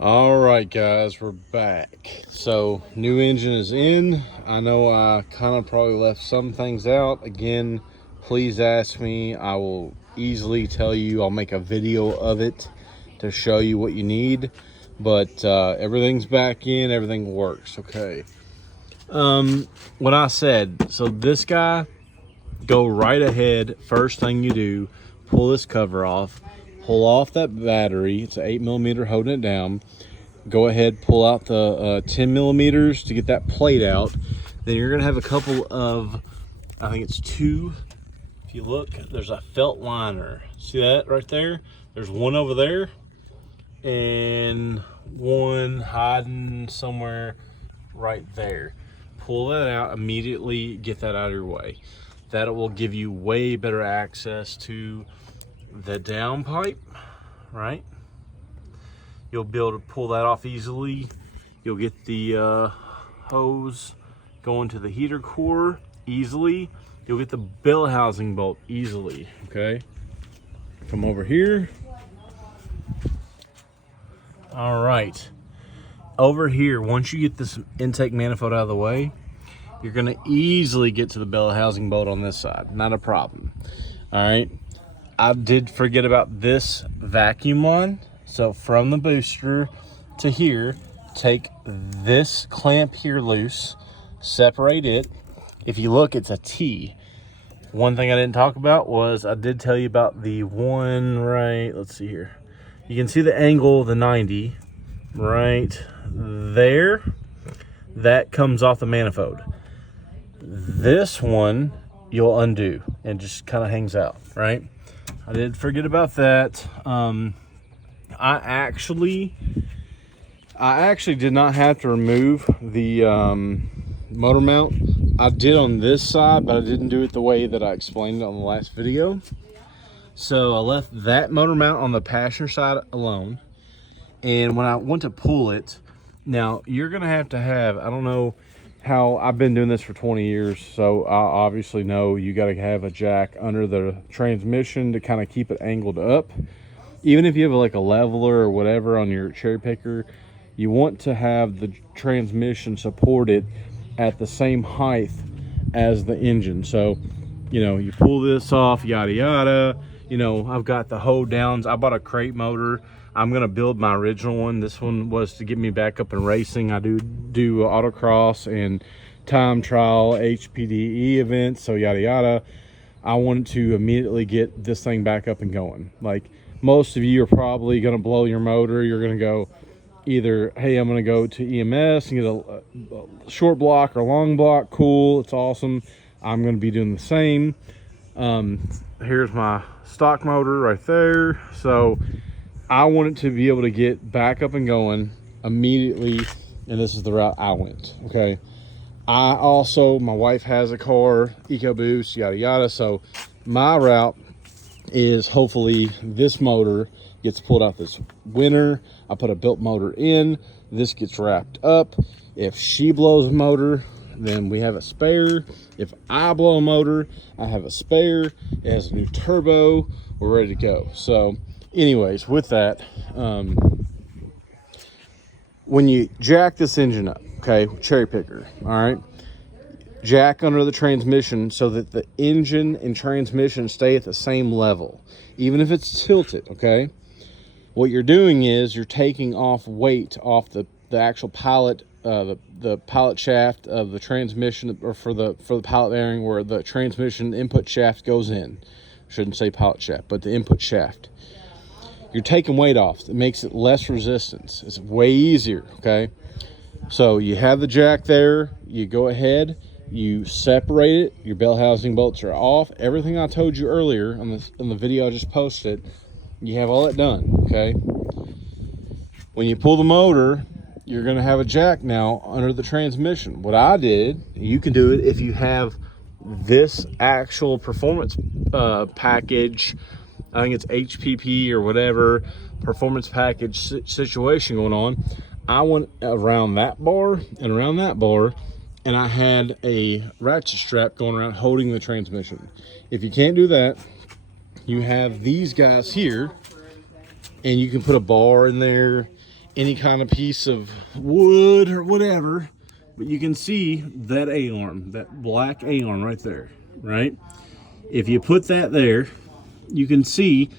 All right, guys, we're back. So new engine is in. I know I kind of probably left some things out. Again, please ask me. I will easily tell you. I'll make a video of it to show you what you need. But everything's back in. Everything works. Okay. What I said. So this guy, go right ahead. First thing you do, pull this cover off. Pull off that battery. It's an 8mm holding it down. Go ahead, pull out the 10mm to get that plate out. Then you're gonna have a couple of, I think it's two. If you look, there's a felt liner. See that right there? There's one over there and one hiding somewhere right there. Pull that out immediately, get that out of your way. That will give you way better access to the downpipe, right? You'll be able to pull that off easily. You'll get the hose going to the heater core easily. You'll get the bell housing bolt easily, okay? Come over here. All right. Over here, once you get this intake manifold out of the way, you're gonna easily get to the bell housing bolt on this side. Not a problem, all right? I did forget about this vacuum line. So from the booster to here, take this clamp here loose, separate it. If you look, it's a T. One thing I didn't talk about was I did tell you about the one right, let's see here. You can see the angle of the 90 right there. That comes off the manifold. This one you'll undo and just kind of hangs out, right? I did forget about that. I actually did not have to remove the motor mount. I did on this side, but I didn't do it the way that I explained it on the last video. So I left that motor mount on the passenger side alone. And when I went to pull it, now you're gonna have to have, I don't know how, I've been doing this for 20 years, so I obviously know you gotta have a jack under the transmission to kind of keep it angled up. Even if you have like a leveler or whatever on your cherry picker, you want to have the transmission supported at the same height as the engine. So, you know, you pull this off, yada yada. You know, I've got the hold downs. I bought a crate motor. I'm gonna build my original one. This one was to get me back up in racing. I do autocross and time trial, HPDE events, so yada yada. I wanted to immediately get this thing back up and going. Like, most of you are probably gonna blow your motor. You're gonna go either, hey, I'm gonna go to EMS and get a short block or long block. Cool, it's awesome. I'm gonna be doing the same. Here's my stock motor right there. So I wanted to be able to get back up and going immediately, and this is the route I went, okay? My wife has a car, Ecoboost, yada yada, so my route is hopefully this motor gets pulled out this winter. I put a built motor in, this gets wrapped up. If she blows a motor, then we have a spare. If I blow a motor, I have a spare. It has a new turbo, we're ready to go. So anyways, with that, when you jack this engine up, okay, cherry picker, all right, jack under the transmission so that the engine and transmission stay at the same level, even if it's tilted, okay? What you're doing is you're taking off weight off the actual pilot, the pilot shaft of the transmission, or for the pilot bearing where the transmission input shaft goes in. Shouldn't say pilot shaft, but the input shaft. You're taking weight off. It makes it less resistance. It's way easier, okay? So you have the jack there. You go ahead, you separate it. Your bell housing bolts are off. Everything I told you earlier on the video I just posted, you have all that done, okay? When you pull the motor, you're gonna have a jack now under the transmission. What I did, you can do it if you have this actual performance package. I think it's HPP or whatever performance package situation going on. I went around that bar and around that bar, and I had a ratchet strap going around holding the transmission. If you can't do that, you have these guys here, and you can put a bar in there, any kind of piece of wood or whatever, but you can see that A-arm, that black A-arm right there, right? If you put that there, you can see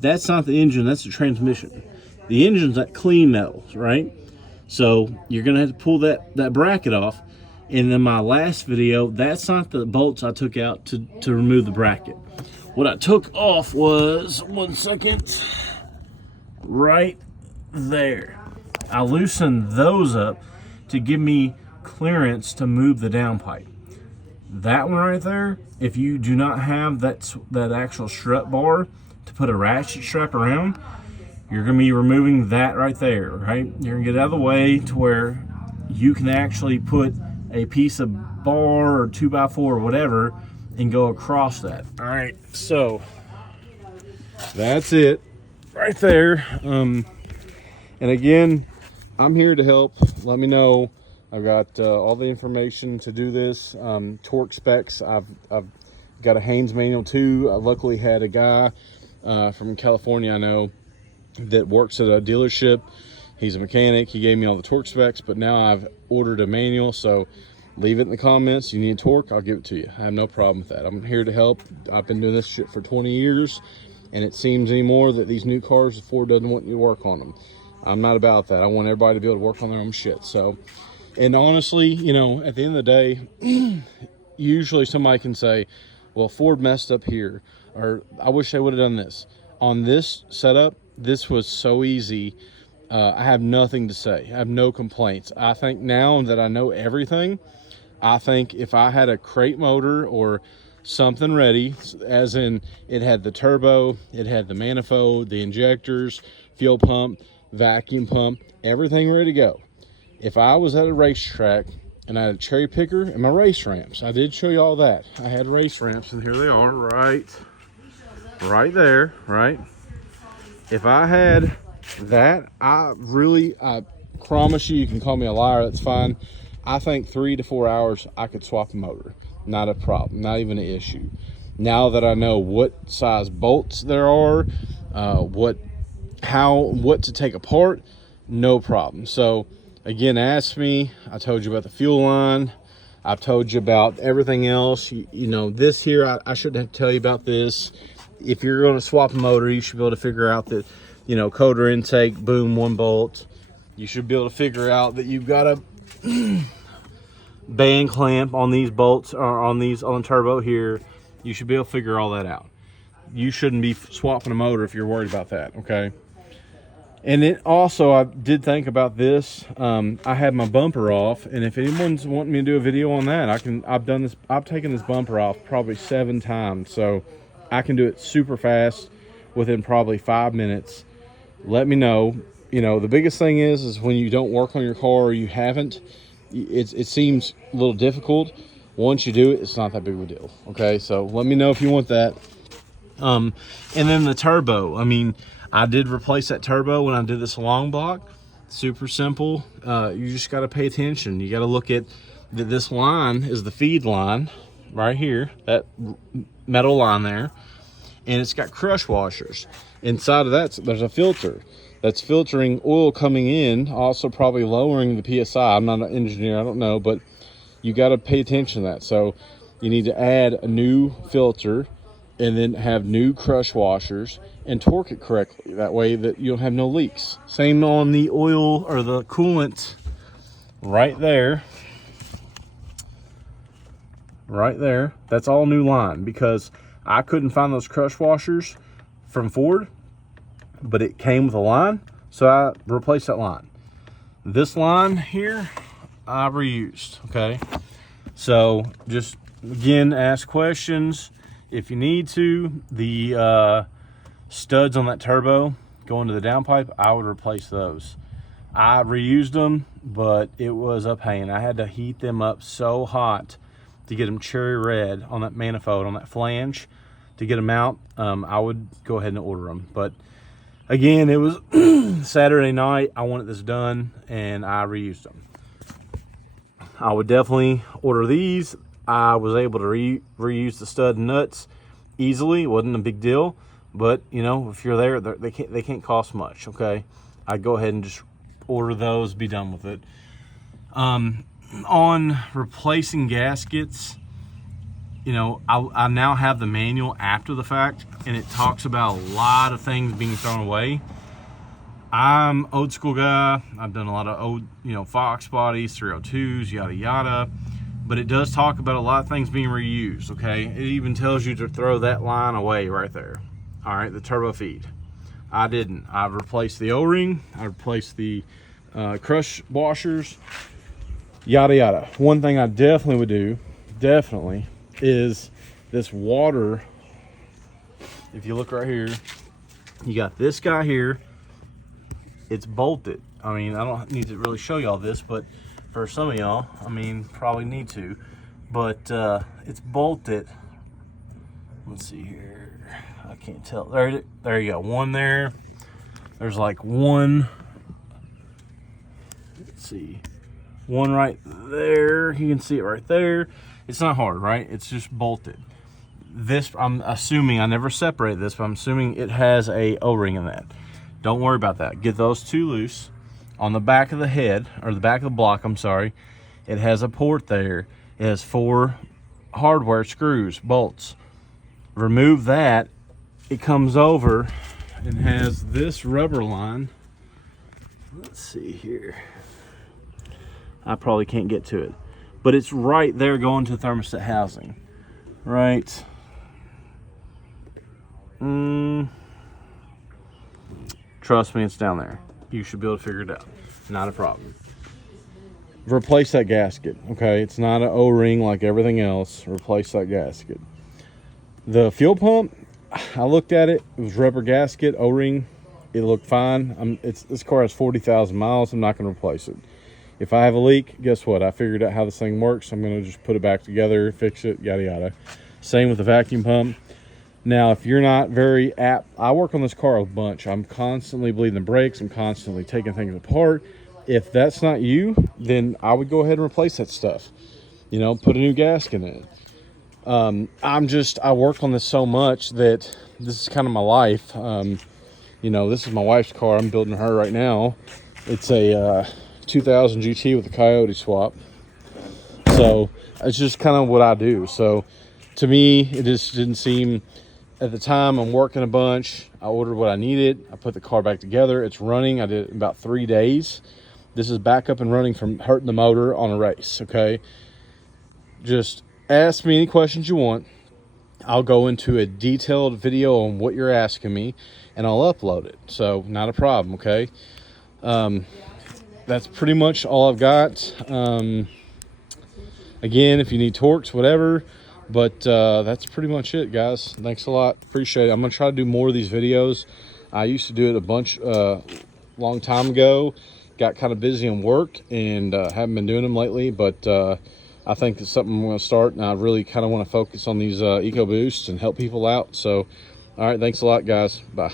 that's not the engine, that's the transmission. The engine's that clean metal, right? So you're gonna have to pull that bracket off. And in my last video, that's not the bolts I took out to remove the bracket. What I took off was, 1 second, right there. I loosened those up to give me clearance to move the downpipe. That one right there, if you do not have that actual strut bar to put a ratchet strap around, you're gonna be removing that right there, right? You're gonna get it out of the way to where you can actually put a piece of bar or 2x4 or whatever and go across that. All right, so that's it right there. And again, I'm here to help. Let me know. I've got all the information to do this. Torque specs. I've got a Haynes manual too. I luckily had a guy from California I know that works at a dealership. He's a mechanic. He gave me all the torque specs, but now I've ordered a manual. So leave it in the comments. You need torque, I'll give it to you. I have no problem with that. I'm here to help. I've been doing this shit for 20 years, and it seems anymore that these new cars, Ford doesn't want you to work on them. I'm not about that. I want everybody to be able to work on their own shit. So, and honestly, you know, at the end of the day, usually somebody can say, well, Ford messed up here, or I wish they would have done this. On this setup, this was so easy. I have nothing to say. I have no complaints. I think now that I know everything, I think if I had a crate motor or something ready, as in it had the turbo, it had the manifold, the injectors, fuel pump, vacuum pump, everything ready to go. If I was at a racetrack and I had a cherry picker and my race ramps, I did show you all that. I had race ramps, and here they are, right there, right? If I had that, I promise you can call me a liar, that's fine. I think 3 to 4 hours I could swap a motor. Not a problem, not even an issue. Now that I know what size bolts there are, what to take apart, no problem. So again, ask me. I told you about the fuel line. I've told you about everything else. You know, this here, I shouldn't have to tell you about this. If you're going to swap a motor, you should be able to figure out that, you know, coder intake, boom, 1 bolt. You should be able to figure out that you've got a band clamp on these bolts, or on the turbo here. You should be able to figure all that out. You shouldn't be swapping a motor if you're worried about that, okay? And it also, I did think about this. I had my bumper off, and if anyone's wanting me to do a video on that, I've taken this bumper off probably 7 times, so I can do it super fast within probably 5 minutes. Let me know. You know, the biggest thing is when you don't work on your car, or you haven't, it seems a little difficult. Once you do it, it's not that big of a deal. Okay, so let me know if you want that. And then the turbo, I mean, I did replace that turbo when I did this long block. Super simple. You just got to pay attention. You got to look at that. This line is the feed line right here, that metal line there, and it's got crush washers. Inside of that, there's a filter that's filtering oil coming in, also probably lowering the PSI. I'm not an engineer, I don't know, but you got to pay attention to that. So you need to add a new filter and then have new crush washers and torque it correctly. That way that you'll have no leaks. Same on the oil or the coolant right there. Right there. That's all new line, because I couldn't find those crush washers from Ford, but it came with a line, so I replaced that line. This line here, I reused, okay? So just, again, ask questions if you need to. The studs on that turbo going to the downpipe, I would replace those. I reused them, but it was a pain. I had to heat them up so hot to get them cherry red on that manifold, on that flange, to get them out. I would go ahead and order them, but again, it was Saturday night. I wanted this done, and I reused them. I would definitely order these. I was able to reuse the stud and nuts easily. It wasn't a big deal, but you know, if you're there, they can't cost much. Okay, I'd go ahead and just order those, be done with it. On replacing gaskets, you know, I now have the manual after the fact, and it talks about a lot of things being thrown away. I'm old school guy. I've done a lot of old, you know, Fox bodies, 302s, yada yada. But it does talk about a lot of things being reused, okay? It even tells you to throw that line away right there. All right, the turbo feed. I didn't. I replaced the O-ring. I replaced the crush washers, yada yada. One thing I definitely would do, is this water. If you look right here, you got this guy here. It's bolted. I mean, I don't need to really show y'all this, but for some of y'all, I mean, probably need to, but it's bolted. Let's see here. I can't tell. There you go. One there. There's like one. Let's see. One right there. You can see it right there. It's not hard, right? It's just bolted. This, I'm assuming, I never separate this, but I'm assuming it has a O-ring in that. Don't worry about that. Get those two loose. On the back of the head, or the back of the block, I'm sorry, it has a port there. It has 4 hardware screws, bolts. Remove that. It comes over and has this rubber line. Let's see here. I probably can't get to it, but it's right there going to thermostat housing. Right. Trust me, it's down there. You should be able to figure it out. Not a problem. Replace that gasket, okay? It's not an O-ring like everything else. Replace that gasket. The fuel pump, I looked at it. It was rubber gasket, O-ring. It looked fine. This car has 40,000 miles. I'm not going to replace it. If I have a leak, guess what? I figured out how this thing works. I'm going to just put it back together, fix it, yada yada. Same with the vacuum pump. Now, if you're not very apt, I work on this car a bunch. I'm constantly bleeding the brakes. I'm constantly taking things apart. If that's not you, then I would go ahead and replace that stuff. You know, put a new gasket in it. I work on this so much that this is kind of my life. You know, this is my wife's car. I'm building her right now. It's a 2000 GT with a Coyote swap. So it's just kind of what I do. So to me, it just didn't seem... At the time, I'm working a bunch. I ordered what I needed. I put the car back together. It's running. I did it in about 3 days. This is back up and running from hurting the motor on a race, okay? Just ask me any questions you want. I'll go into a detailed video on what you're asking me, and I'll upload it. So, not a problem, okay? That's pretty much all I've got. Again, if you need torques, whatever... But that's pretty much it, guys. Thanks a lot. Appreciate it. I'm going to try to do more of these videos. I used to do it a bunch long time ago. Got kind of busy in work and haven't been doing them lately. But I think it's something I'm going to start. And I really kind of want to focus on these Ecoboosts and help people out. So, all right. Thanks a lot, guys. Bye.